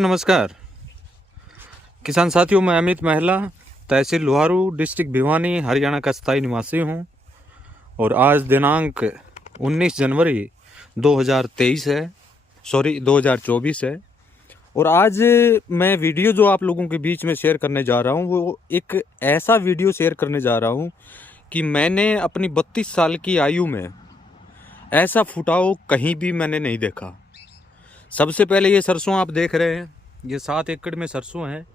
नमस्कार किसान साथियों, मैं अमित महिला, तहसील लोहारू, डिस्ट्रिक्ट भिवानी, हरियाणा का स्थायी निवासी हूं। और आज दिनांक 19 जनवरी 2023 है, 2024 है। और आज मैं वीडियो जो आप लोगों के बीच में शेयर करने जा रहा हूं, वो एक ऐसा वीडियो शेयर करने जा रहा हूं कि मैंने अपनी 32 साल की आयु में ऐसा फुटाव कहीं भी मैंने नहीं देखा। सबसे पहले ये सरसों आप देख रहे हैं, ये 7 एकड़ में सरसों है।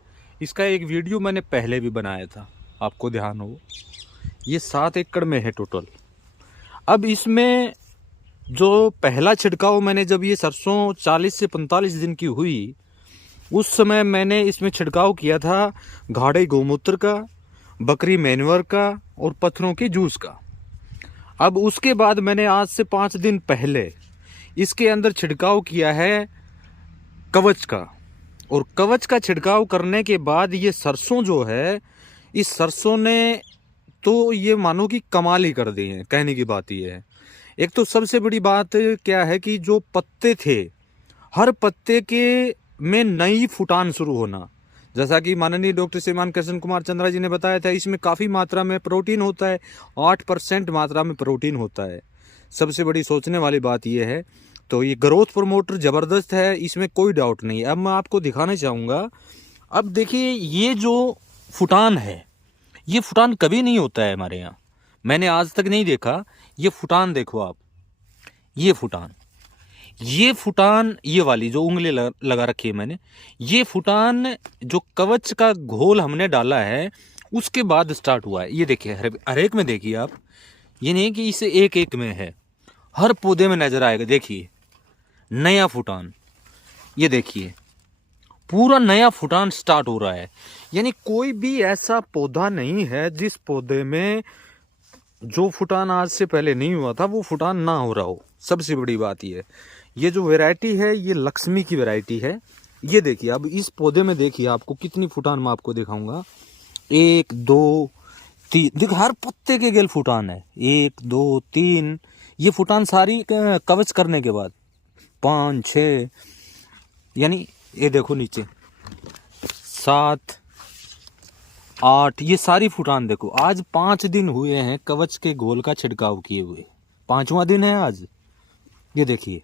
इसका एक वीडियो मैंने पहले भी बनाया था, आपको ध्यान हो। ये 7 एकड़ में है टोटल। अब इसमें जो पहला छिड़काव मैंने, जब ये सरसों 40 से 45 दिन की हुई, उस समय मैंने इसमें छिड़काव किया था गाढ़े गौमूत्र का, बकरी मैन्योर का और पत्थरों के जूस का। अब उसके बाद मैंने आज से 5 दिन पहले इसके अंदर छिड़काव किया है कवच का। और कवच का छिड़काव करने के बाद ये सरसों जो है, इस सरसों ने तो ये मानो कि कमाल ही कर दी है। कहने की बात ये है, एक तो सबसे बड़ी बात क्या है कि जो पत्ते थे, हर पत्ते के में नई फुटान शुरू होना। जैसा कि माननीय डॉक्टर श्रीमान कृष्ण कुमार चंद्रा जी ने बताया था, इसमें काफ़ी मात्रा में प्रोटीन होता है, 8% मात्रा में प्रोटीन होता है। सबसे बड़ी सोचने वाली बात यह है। तो ये ग्रोथ प्रमोटर ज़बरदस्त है, इसमें कोई डाउट नहीं है। अब मैं आपको दिखाना चाहूँगा। अब देखिए, ये जो फुटान है, ये फुटान कभी नहीं होता है हमारे यहाँ, मैंने आज तक नहीं देखा। ये फुटान देखो आप, ये फुटान, ये वाली जो उंगली लगा रखी है मैंने, ये फुटान जो कवच का घोल हमने डाला है उसके बाद स्टार्ट हुआ है। ये देखिए, हर एक में देखिए आप, ये नहीं कि इसे एक एक में है, हर पौधे में नजर आएगा। देखिए नया फुटान, ये देखिए पूरा नया फुटान स्टार्ट हो रहा है। यानी कोई भी ऐसा पौधा नहीं है जिस पौधे में जो फुटान आज से पहले नहीं हुआ था वो फुटान ना हो रहा हो। सबसे बड़ी बात ये जो वैरायटी है, ये लक्ष्मी की वैरायटी है। ये देखिए, अब इस पौधे में देखिए आपको कितनी फुटान मैं आपको दिखाऊंगा। 1 2 3, देखिए हर पत्ते के गेल फुटान है। 1 2 3, ये फुटान सारी कवच करने के बाद 5 6, यानी ये देखो नीचे 7 8, ये सारी फुटान देखो। आज 5 दिन हुए हैं कवच के घोल का छिड़काव किए हुए, 5वां दिन है आज। ये देखिए,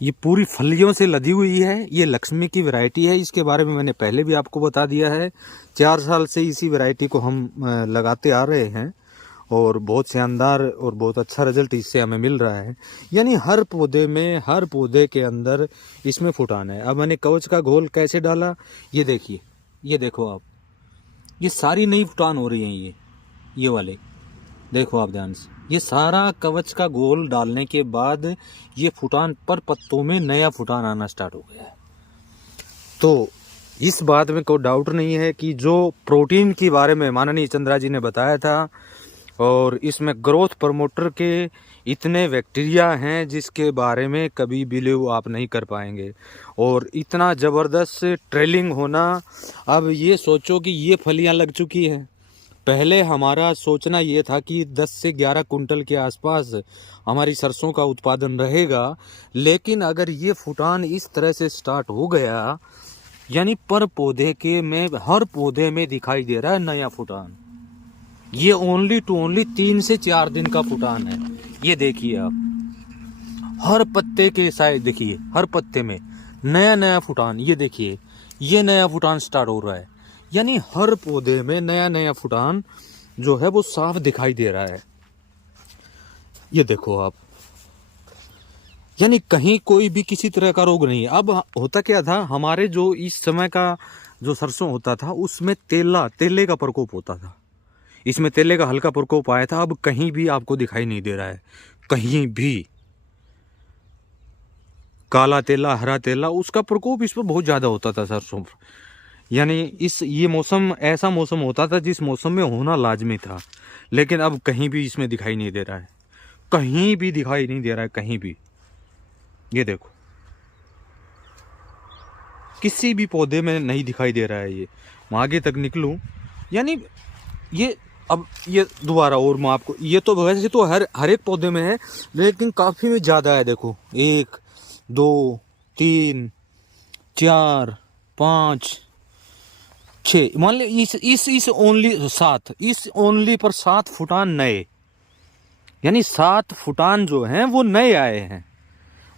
ये पूरी फलियों से लदी हुई है। ये लक्ष्मी की वैरायटी है, इसके बारे में मैंने पहले भी आपको बता दिया है। 4 साल से इसी वैरायटी को हम लगाते आ रहे हैं और बहुत शानदार और बहुत अच्छा रिजल्ट इससे हमें मिल रहा है। यानी हर पौधे में, हर पौधे के अंदर इसमें फुटान है। अब मैंने कवच का घोल कैसे डाला, ये देखिए, ये देखो आप, ये सारी नई फुटान हो रही है। ये वाले देखो आप ध्यान से, ये सारा कवच का घोल डालने के बाद ये फुटान पर पत्तों में नया फुटान आना स्टार्ट हो गया है। तो इस बात में कोई डाउट नहीं है कि जो प्रोटीन के बारे में माननीय चंद्रा जी ने बताया था, और इसमें ग्रोथ प्रमोटर के इतने बैक्टीरिया हैं जिसके बारे में कभी बिलीव आप नहीं कर पाएंगे। और इतना ज़बरदस्त ट्रेलिंग होना। अब ये सोचो कि ये फलियां लग चुकी हैं। पहले हमारा सोचना ये था कि 10 से 11 कुंटल के आसपास हमारी सरसों का उत्पादन रहेगा, लेकिन अगर ये फुटान इस तरह से स्टार्ट हो गया, यानी पर पौधे के में, हर पौधे में दिखाई दे रहा है नया फुटान। ये ओनली 3 से 4 दिन का फुटान है। ये देखिए आप, हर पत्ते के साइड देखिए, हर पत्ते में नया नया फुटान। ये देखिए, ये नया फुटान स्टार्ट हो रहा है। यानी हर पौधे में नया नया फुटान जो है वो साफ दिखाई दे रहा है। ये देखो आप, यानी कहीं कोई भी किसी तरह का रोग नहीं है। अब होता क्या था, हमारे जो इस समय का जो सरसों होता था उसमें तेले का प्रकोप होता था। इसमें तेले का हल्का प्रकोप आया था। अब कहीं भी आपको दिखाई नहीं दे रहा है, कहीं भी काला तेला, हरा तेला, उसका प्रकोप इस पर बहुत ज़्यादा होता था सरसों पर। यानी ये मौसम ऐसा मौसम होता था जिस मौसम में होना लाजमी था, लेकिन अब कहीं भी इसमें दिखाई नहीं दे रहा है, कहीं भी दिखाई नहीं दे रहा है, कहीं भी। ये देखो, किसी भी पौधे में नहीं दिखाई दे रहा है। ये मैं आगे तक निकलूं, यानी ये, अब ये दोबारा और मैं आपको, ये तो वैसे तो हर एक पौधे में है, लेकिन काफ़ी में ज़्यादा है। देखो 1 2 3 4 5 6, मान ली इस ओनली 7, इस ओनली पर 7 फुटान नए, यानी 7 फुटान जो हैं वो नए आए हैं।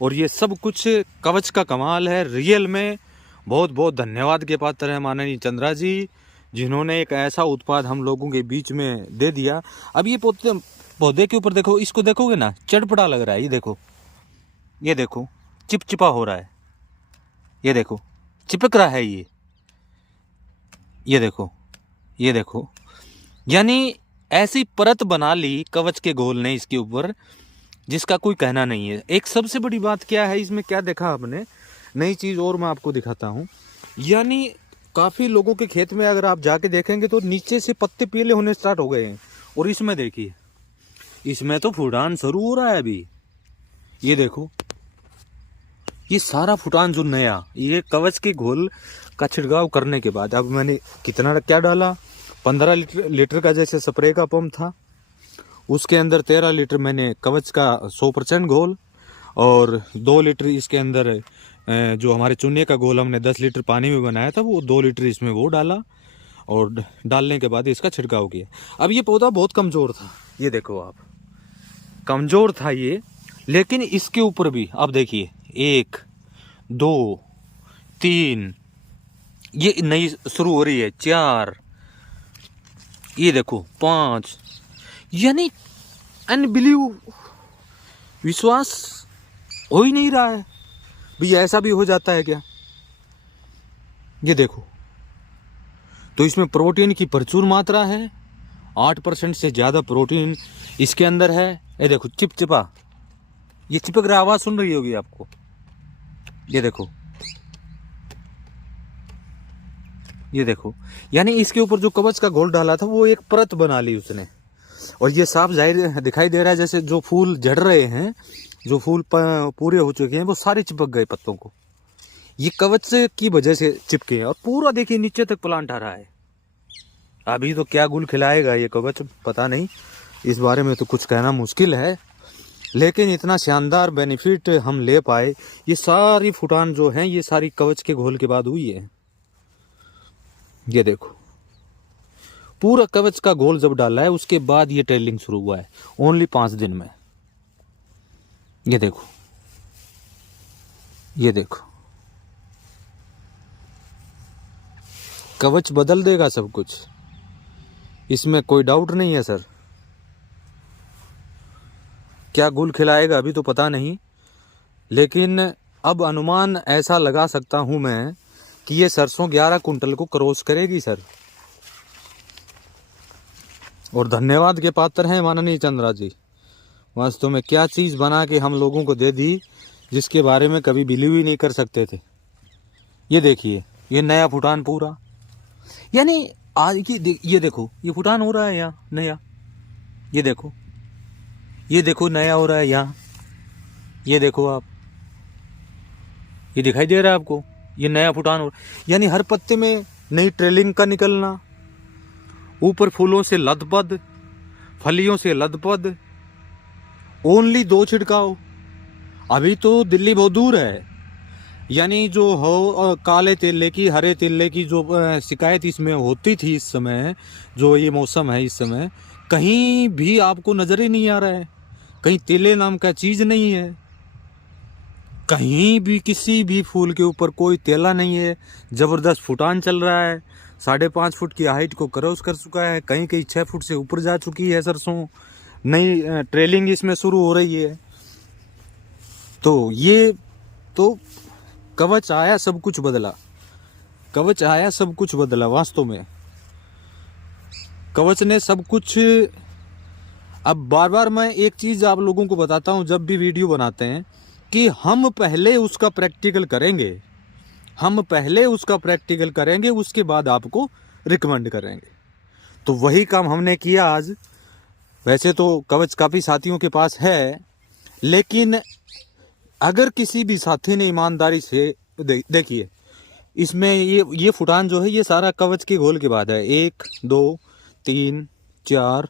और ये सब कुछ कवच का कमाल है। रियल में बहुत बहुत धन्यवाद के पात्र है माननीय चंद्रा जी, जिन्होंने एक ऐसा उत्पाद हम लोगों के बीच में दे दिया। अब ये पौधे के ऊपर देखो, इसको देखोगे ना, चटपटा लग रहा है। ये देखो चिपचिपा हो रहा है, ये देखो चिपक रहा है ये देखो, यानी ऐसी परत बना ली कवच के घोल ने इसके ऊपर, जिसका कोई कहना नहीं है। एक सबसे बड़ी बात क्या है इसमें, क्या देखा आपने, नई चीज़ और मैं आपको दिखाता हूँ। यानी काफ़ी लोगों के खेत में अगर आप जाके देखेंगे तो नीचे से पत्ते पीले होने स्टार्ट हो गए हैं। और इसमें देखिए, इसमें तो फुटान शुरू हो रहा है अभी। ये देखो, ये सारा फुटान जो नया, ये कवच के घोल का छिड़काव करने के बाद, अब मैंने कितना क्या डाला, 15 लीटर का जैसे स्प्रे का पंप था, उसके अंदर 13 लीटर मैंने कवच का 100% घोल, और 2 लीटर इसके अंदर जो हमारे चूने का घोल हमने 10 लीटर पानी में बनाया था, वो 2 लीटर इसमें वो डाला, और डालने के बाद इसका छिड़काव किया। अब ये पौधा बहुत कमज़ोर था, ये देखो आप, कमज़ोर था ये, लेकिन इसके ऊपर भी आप देखिए 1 2 3, ये नई शुरू हो रही है, 4, ये देखो 5, यानी अनबिलीव, विश्वास हो ही नहीं रहा है भैया, ऐसा भी हो जाता है क्या। ये देखो, तो इसमें प्रोटीन की प्रचुर मात्रा है, 8% से ज़्यादा प्रोटीन इसके अंदर है। ये देखो चिपचिपा, ये चिपक रहा, आवाज़ सुन रही होगी आपको। ये देखो, यानी इसके ऊपर जो कवच का घोल डाला था वो एक परत बना ली उसने। और ये साफ जाहिर दिखाई दे रहा है, जैसे जो फूल झड़ रहे हैं, जो फूल पूरे हो चुके हैं, वो सारे चिपक गए पत्तों को, ये कवच की वजह से चिपके हैं। और पूरा देखिए नीचे तक प्लांट आ रहा है। अभी तो क्या गुल खिलाएगा ये कवच, पता नहीं, इस बारे में तो कुछ कहना मुश्किल है, लेकिन इतना शानदार बेनिफिट हम ले पाए। ये सारी फुटान जो हैं, ये सारी कवच के घोल के बाद हुई है। ये देखो, पूरा कवच का घोल जब डाला है, उसके बाद ये ट्रेलिंग शुरू हुआ है, ओनली 5 दिन में। ये देखो, कवच बदल देगा सब कुछ, इसमें कोई डाउट नहीं है सर। क्या गुल खिलाएगा अभी तो पता नहीं, लेकिन अब अनुमान ऐसा लगा सकता हूं मैं कि ये सरसों 11 कुंटल को क्रॉस करेगी सर। और धन्यवाद के पात्र हैं माननीय चंद्रा जी, वास्तव में क्या चीज़ बना के हम लोगों को दे दी, जिसके बारे में कभी बिलीव ही नहीं कर सकते थे। ये देखिए, ये नया फुटान पूरा, यानी आज की ये देखो, ये फुटान हो रहा है यहाँ नया, ये देखो नया हो रहा है यहाँ, ये देखो आप, ये दिखाई दे रहा है आपको, ये नया फुटान हो रहा है। यानी हर पत्ते में नई ट्रेलिंग का निकलना, ऊपर फूलों से लदपद, फलियों से लदपद, ओनली 2 छिड़काव। अभी तो दिल्ली बहुत दूर है, यानी जो हो काले तेले की, हरे तेले की जो शिकायत इसमें होती थी, इस समय जो ये मौसम है, इस समय कहीं भी आपको नजर ही नहीं आ रहा है, कहीं तेले नाम का चीज नहीं है, कहीं भी किसी भी फूल के ऊपर कोई तेला नहीं है। जबरदस्त फुटान चल रहा है, 5.5 फुट की हाइट को क्रॉस कर चुका है, कहीं कहीं 6 फुट से ऊपर जा चुकी है सरसों, नई ट्रेलिंग इसमें शुरू हो रही है। तो ये तो कवच आया सब कुछ बदला, कवच आया सब कुछ बदला, वास्तव में कवच ने सब कुछ। अब बार बार मैं एक चीज आप लोगों को बताता हूं जब भी वीडियो बनाते हैं, कि हम पहले उसका प्रैक्टिकल करेंगे, उसके बाद आपको रिकमेंड करेंगे। तो वही काम हमने किया आज। वैसे तो कवच काफ़ी साथियों के पास है, लेकिन अगर किसी भी साथी ने ईमानदारी से देखिए, इसमें ये फुटान जो है, ये सारा कवच के घोल के बाद है। 1 2 3 4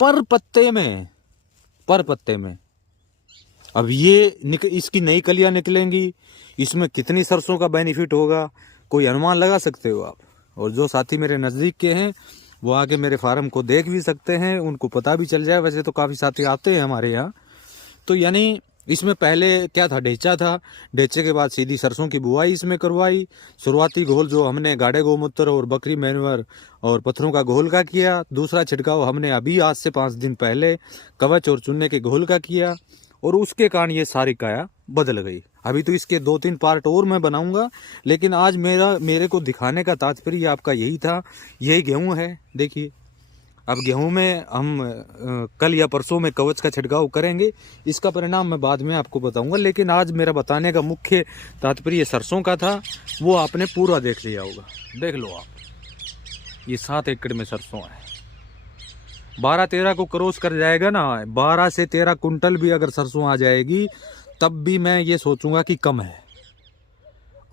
पर पत्ते में अब ये इसकी नई कलियां निकलेंगी, इसमें कितनी सरसों का बेनिफिट होगा कोई अनुमान लगा सकते हो आप। और जो साथी मेरे नज़दीक के हैं वो आके मेरे फार्म को देख भी सकते हैं, उनको पता भी चल जाए। वैसे तो काफ़ी साथी आते हैं हमारे यहाँ। तो यानी इसमें पहले क्या था, ढेंचा था, ढेंचे के बाद सीधी सरसों की बुआई इसमें करवाई। शुरुआती घोल जो हमने गाढ़े गोमूत्र और बकरी मैन्योर और पत्थरों का घोल का किया। दूसरा छिड़काव हमने अभी आज से 5 दिन पहले कवच और चूने के घोल का किया, और उसके कारण ये सारी काया बदल गई। अभी तो इसके 2-3 पार्ट और मैं बनाऊंगा, लेकिन आज मेरे को दिखाने का तात्पर्य आपका यही था। यही गेहूं है, देखिए। अब गेहूं में हम कल या परसों में कवच का छिड़काव करेंगे, इसका परिणाम मैं बाद में आपको बताऊंगा। लेकिन आज मेरा बताने का मुख्य तात्पर्य सरसों का था, वो आपने पूरा देख लिया होगा। देख लो आप, ये 7 एकड़ में सरसों है। 12-13 को क्रॉस कर जाएगा ना, 12 से 13 कुंटल भी अगर सरसों आ जाएगी तब भी मैं ये सोचूंगा कि कम है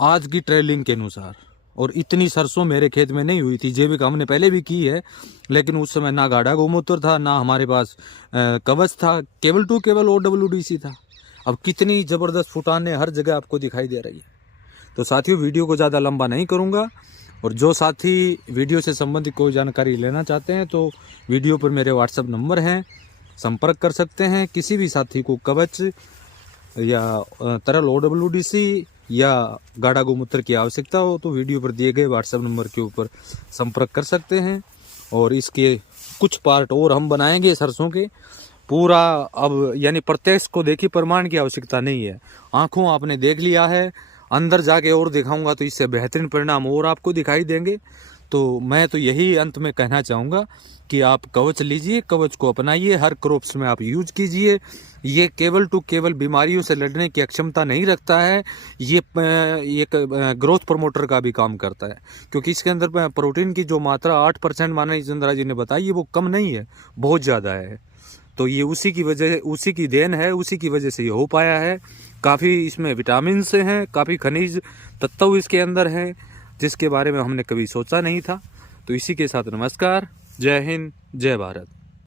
आज की ट्रेलिंग के अनुसार। और इतनी सरसों मेरे खेत में नहीं हुई थी। जैविक हमने पहले भी की है, लेकिन उस समय ना गाढ़ा गोमूत्र था, ना हमारे पास कवच था, केवल OWDC था। अब कितनी ज़बरदस्त फुटाने हर जगह आपको दिखाई दे रही है। तो साथियों, वीडियो को ज़्यादा लंबा नहीं करूँगा, और जो साथी वीडियो से संबंधित कोई जानकारी लेना चाहते हैं तो वीडियो पर मेरे व्हाट्सएप नंबर हैं, संपर्क कर सकते हैं। किसी भी साथी को कवच या तरल OWDC या गाढ़ा गोमूत्र की आवश्यकता हो तो वीडियो पर दिए गए व्हाट्सएप नंबर के ऊपर संपर्क कर सकते हैं। और इसके कुछ पार्ट और हम बनाएंगे सरसों के पूरा। अब यानी प्रत्यक्ष को देखिए, प्रमाण की आवश्यकता नहीं है। आंखों आपने देख लिया है, अंदर जाके और दिखाऊंगा तो इससे बेहतरीन परिणाम और आपको दिखाई देंगे। तो मैं तो यही अंत में कहना चाहूँगा कि आप कवच लीजिए, कवच को अपनाइए, हर क्रॉप्स में आप यूज कीजिए। ये केवल बीमारियों से लड़ने की अक्षमता नहीं रखता है, ये एक ग्रोथ प्रमोटर का भी काम करता है, क्योंकि इसके अंदर प्रोटीन की जो मात्रा 8% माननीय चंद्रा जी ने बताई है, वो कम नहीं है, बहुत ज़्यादा है। तो ये उसी की देन है, उसी की वजह से ये हो पाया है। काफ़ी इसमें विटामिन से हैं, काफ़ी खनिज तत्व इसके अंदर हैं, जिसके बारे में हमने कभी सोचा नहीं था। तो इसी के साथ नमस्कार, जय हिंद, जय भारत।